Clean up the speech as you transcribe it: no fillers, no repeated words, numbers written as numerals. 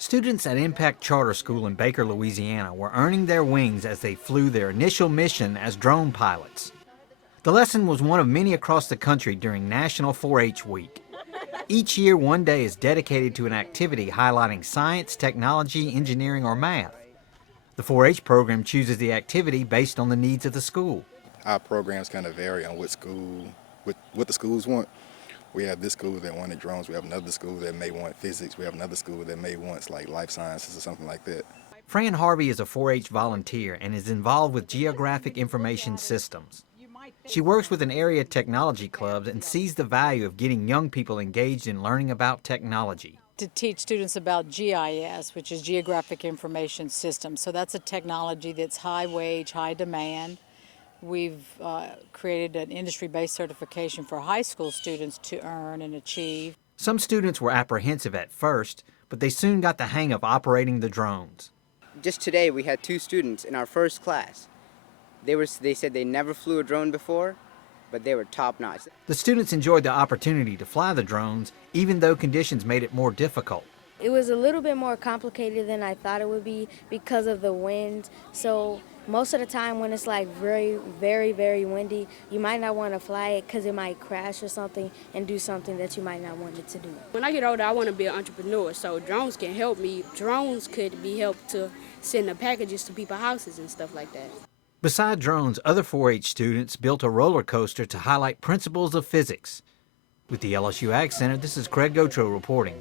Students at Impact Charter School in Baker, Louisiana were earning their wings as they flew their initial mission as drone pilots. The lesson was one of many across the country during National 4-H Week. Each year, one day is dedicated to an activity highlighting science, technology, engineering, or math. The 4-H program chooses the activity based on the needs of the school. Our programs kind of vary on what the schools want. We have this school that wanted drones. We have another school that may want physics. We have another school that may want like life sciences or something like that. Fran Harvey is a 4-H volunteer and is involved with geographic information systems. She works with an area technology clubs and sees the value of getting young people engaged in learning about technology. To teach students about GIS, which is Geographic Information Systems. So that's a technology that's high wage, high demand. We've created an industry-based certification for high school students to earn and achieve. Some students were apprehensive at first, but they soon got the hang of operating the drones. Just today we had 2 students in our first class. They said they never flew a drone before, but they were top-notch. The students enjoyed the opportunity to fly the drones, even though conditions made it more difficult. It was a little bit more complicated than I thought it would be because of the wind. So most of the time when it's like very, very, very windy, you might not want to fly it because it might crash or something and do something that you might not want it to do. When I get older, I want to be an entrepreneur, so drones can help me. Drones could be helped to send the packages to people's houses and stuff like that. Beside drones, other 4-H students built a roller coaster to highlight principles of physics. With the LSU AgCenter, this is Craig Gautreaux reporting.